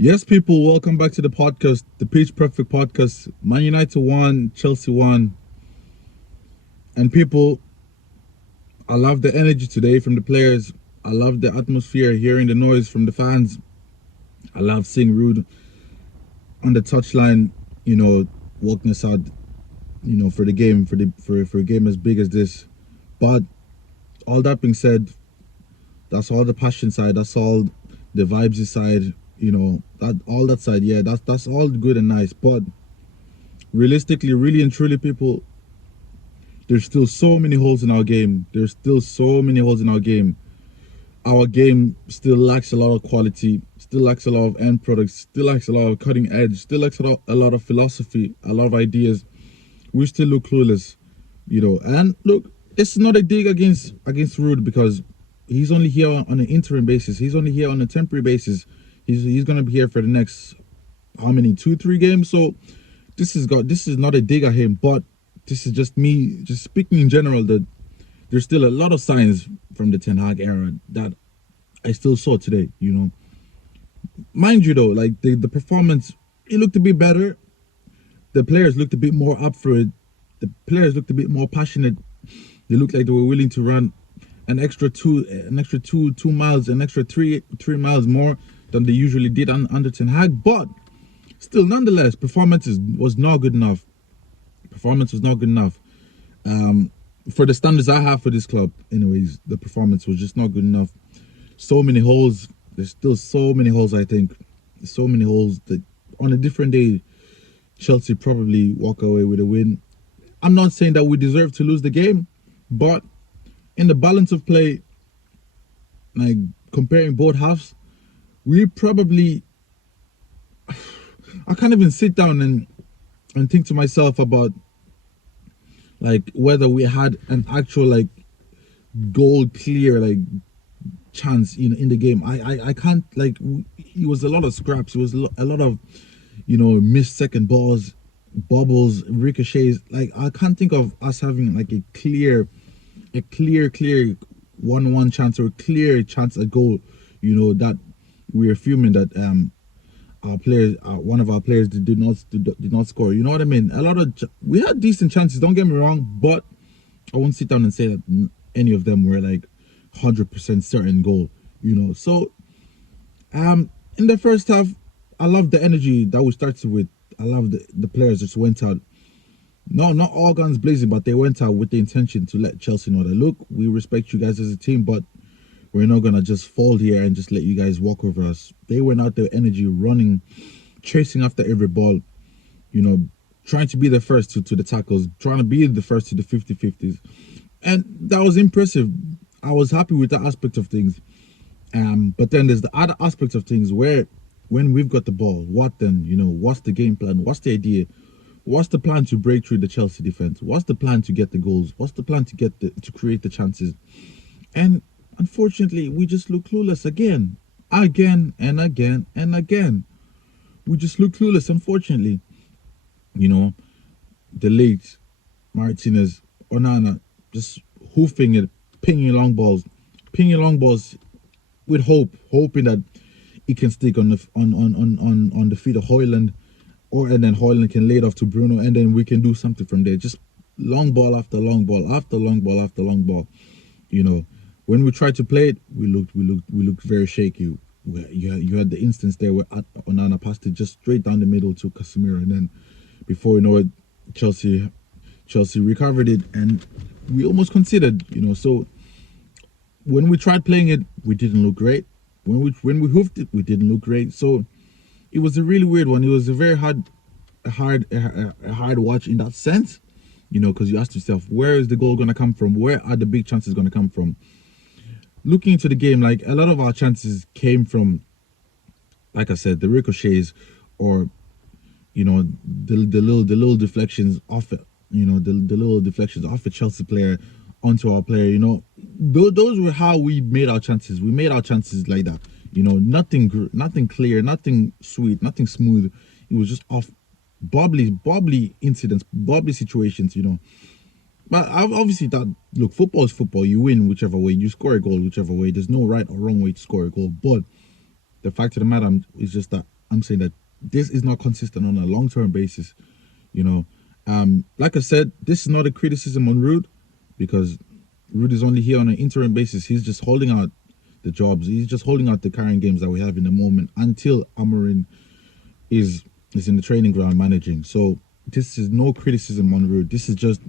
Yes, people, welcome back to the podcast, the Pitch Perfect podcast. Man United won, Chelsea won. And people, I love the energy today from the players. I love the atmosphere, hearing the noise from the fans. I love seeing Rude on the touchline, walking us out, for the game, for a game as big as this. But all that being said, that's all the passion side, that's all the vibes side, that all that side, yeah, that's all good and nice. But realistically, really and truly, people, there's still so many holes in our game. There's still so many holes in our game. Our game still lacks a lot of quality, still lacks a lot of end products, still lacks a lot of cutting edge, still lacks a lot of philosophy, a lot of ideas. We still look clueless, And look, it's not a dig against Rude because he's only here on an interim basis. He's only here on a temporary basis. He's gonna be here for the next how many 2-3 games. So this is not a dig at him, but this is just me just speaking in general that there's still a lot of signs from the Ten Hag era that I still saw today. Mind you though, like the performance, it looked a bit better. The players looked a bit more up for it. The players looked a bit more passionate. They looked like they were willing to run an extra 2 miles, an extra 3 miles more than they usually did under Ten Hag. But still, nonetheless, was not good enough. Performance was not good enough. For the standards I have for this club, anyways, the performance was just not good enough. So many holes. There's still so many holes, I think. So many holes that on a different day, Chelsea probably walk away with a win. I'm not saying that we deserve to lose the game, but in the balance of play, like comparing both halves, we probably I can't even sit down and think to myself about like whether we had an actual like goal clear like chance in the game. I can't like it was a lot of scraps. It was a lot of missed second balls, bubbles, ricochets. Like I can't think of us having like a clear 1-1 chance or a clear chance at goal. That we are fuming that our players, one of our players did not score. You know what I mean? We had decent chances. Don't get me wrong, but I won't sit down and say that any of them were like 100% certain goal. So in the first half, I love the energy that we started with. I love the players just went out. No, not all guns blazing, but they went out with the intention to let Chelsea know that look, we respect you guys as a team, but we're not gonna just fold here and just let you guys walk over us. They went out their energy, running, chasing after every ball, trying to be the first to the tackles, trying to be the first to the 50-50s. And that was impressive. I was happy with that aspect of things. But then there's the other aspect of things where when we've got the ball, what then? What's the game plan? What's the idea? What's the plan to break through the Chelsea defense? What's the plan to get the goals? What's the plan to create the chances? And unfortunately, we just look clueless again and again and again. We just look clueless, unfortunately. You know, the late Martinez, Onana, just hoofing it, pinging long balls with hoping that it can stick on the feet of Hoyland, and then Hoyland can lay it off to Bruno, and then we can do something from there. Just long ball after long ball after long ball after long ball. When we tried to play it, we looked very shaky. You had the instance there where Onana passed it just straight down the middle to Casemiro, and then before you know it, Chelsea recovered it, and we almost conceded. So when we tried playing it, we didn't look great. When we hoofed it, we didn't look great. So it was a really weird one. It was a very hard watch in that sense, because you asked yourself, where is the goal going to come from? Where are the big chances going to come from? Looking into the game, like a lot of our chances came from, like I said, the ricochets, or the little deflections off it, the little deflections off a Chelsea player onto our player. Those were how we made our chances. We made our chances like that. Nothing clear, nothing sweet, nothing smooth. It was just off, bobbly incidents, bobbly situations. But obviously, that look, football is football. You win whichever way, you score a goal whichever way. There's no right or wrong way to score a goal. But the fact of the matter is just that I'm saying that this is not consistent on a long-term basis. You know, like I said, this is not a criticism on Rude, because Rude is only here on an interim basis. He's just holding out the jobs. He's just holding out the current games that we have in the moment until Amorim is in the training ground managing. So this is no criticism on Rude. This is just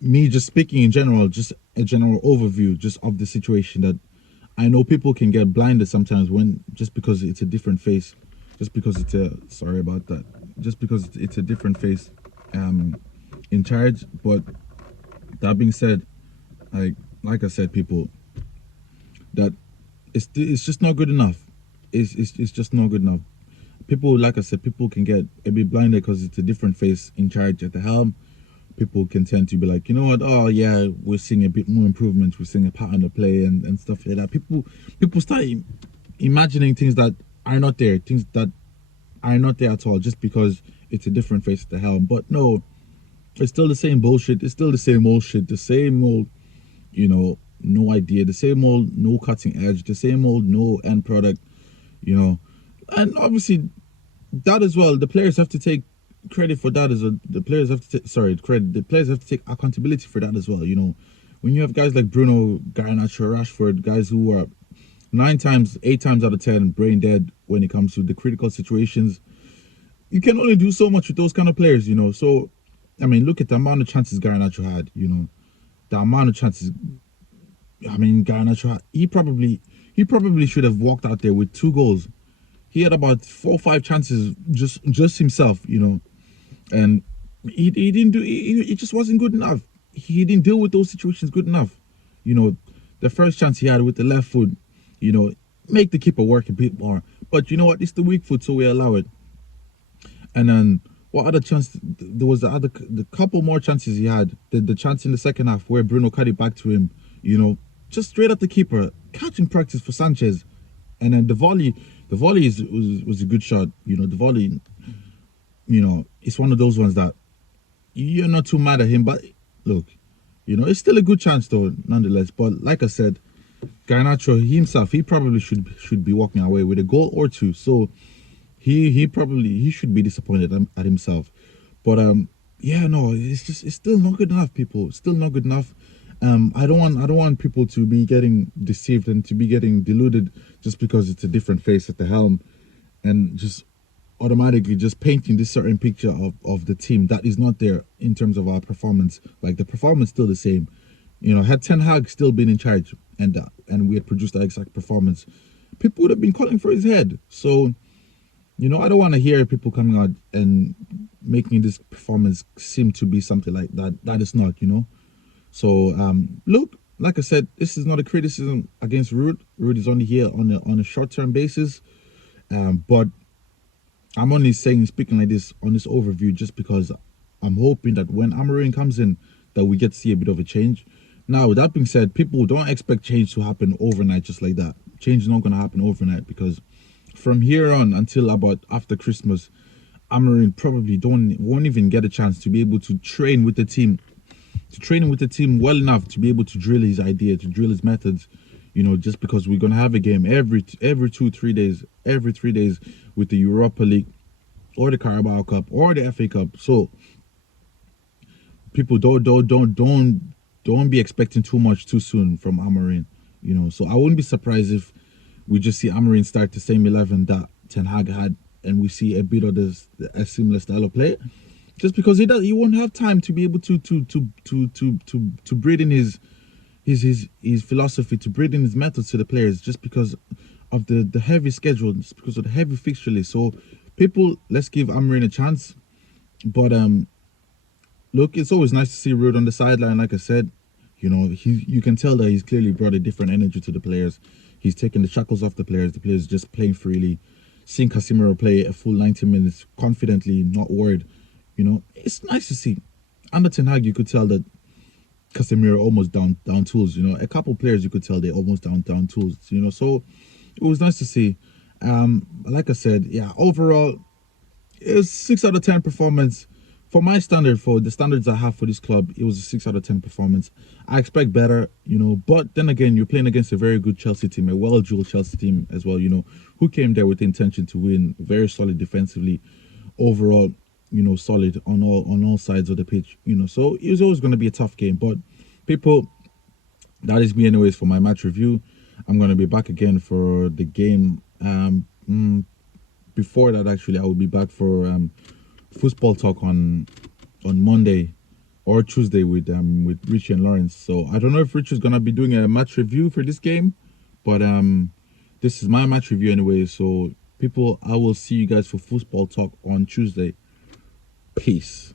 me just speaking in general, just a general overview just of the situation, that I know people can get blinded sometimes when just because it's a different face, just because it's a sorry about that, just because it's a different face in charge. But that being said, like I said, people, that it's just not good enough. It's just not good enough. People, like I said, people can get a bit blinded because it's a different face in charge at the helm. People can tend to be like, you know what, oh yeah, we're seeing a bit more improvements, we're seeing a pattern of play and stuff like that. People start imagining things that are not there, things that are not there at all, just because it's a different face at the helm. But no, it's still the same bullshit. It's still the same old shit, the same old, no idea, the same old no cutting edge, the same old no end product, and obviously that as well, the players have to take credit for that as well. The players have to credit. The players have to take accountability for that as well. When you have guys like Bruno, Garnacho, Rashford, guys who are 8 times out of 10 brain dead when it comes to the critical situations, you can only do so much with those kind of players. So I mean, look at the amount of chances Garnacho had. The amount of chances. I mean, Garnacho, he probably should have walked out there with 2 goals. He had about 4 or 5 chances just himself, and he didn't do. It just wasn't good enough. He didn't deal with those situations good enough. The first chance he had with the left foot, make the keeper work a bit more. But you know what? It's the weak foot, so we allow it. And then what other chance? There was the couple more chances he had. The chance in the second half where Bruno cut it back to him. Just straight at the keeper, catching practice for Sanchez, and then the volley. The volley was a good shot. The volley, it's one of those ones that you're not too mad at him. But look, it's still a good chance though, nonetheless. But like I said, Garnacho himself, he probably should be walking away with a goal or 2. So he should be disappointed at himself. But yeah, no, it's still not good enough, people. Still not good enough. I don't want people to be getting deceived and to be getting deluded just because it's a different face at the helm, and just automatically just painting this certain picture of the team that is not there in terms of our performance. Like, the performance still the same. Had Ten Hag still been in charge and we had produced that exact performance, people would have been calling for his head. So, I don't want to hear people coming out and making this performance seem to be something like that. That is not, So, look, like I said, this is not a criticism against Ruud. Ruud is only here on a short-term basis. But I'm only speaking like this on this overview just because I'm hoping that when Amorim comes in, that we get to see a bit of a change. Now, with that being said, people don't expect change to happen overnight just like that. Change is not going to happen overnight, because from here on until about after Christmas, Amorim probably won't even get a chance to be able to train with the team. Well enough to be able to drill his idea, to drill his methods, just because we're going to have a game every 2-3 days, every 3 days, with the Europa League or the Carabao Cup or the FA Cup. So people don't be expecting too much too soon from Amorim, So I wouldn't be surprised if we just see Amorim start the same 11 that Ten Hag had, and we see a bit of a similar style of play. Just because he won't have time to be able to breed in his philosophy, to breed in his methods to the players, just because of the heavy schedule, just because of the heavy fixture list. So, people, let's give Amorim a chance. But look, it's always nice to see Ruud on the sideline. Like I said, you can tell that he's clearly brought a different energy to the players. He's taken the shackles off the players. The players just playing freely. Seeing Casemiro play a full 90 minutes confidently, not worried. It's nice to see. Under Ten Hag, you could tell that Casemiro almost down tools. A couple players you could tell they almost down tools. So it was nice to see. Like I said, yeah, overall, it was 6 out of 10 performance. for my standard, for the standards I have for this club, it was a 6 out of 10 performance. I expect better, but then again, you're playing against a very good Chelsea team, a well-drilled Chelsea team as well, who came there with the intention to win, very solid defensively, overall, solid on all sides of the pitch, So it was always going to be a tough game, but people, that is me anyways for my match review. I'm going to be back again for the game. Before that, actually, I will be back for football talk on Monday or Tuesday with Richie and Lawrence. So I don't know if Rich is gonna be doing a match review for this game, but this is my match review anyway. So people, I will see you guys for football talk on Tuesday. Peace.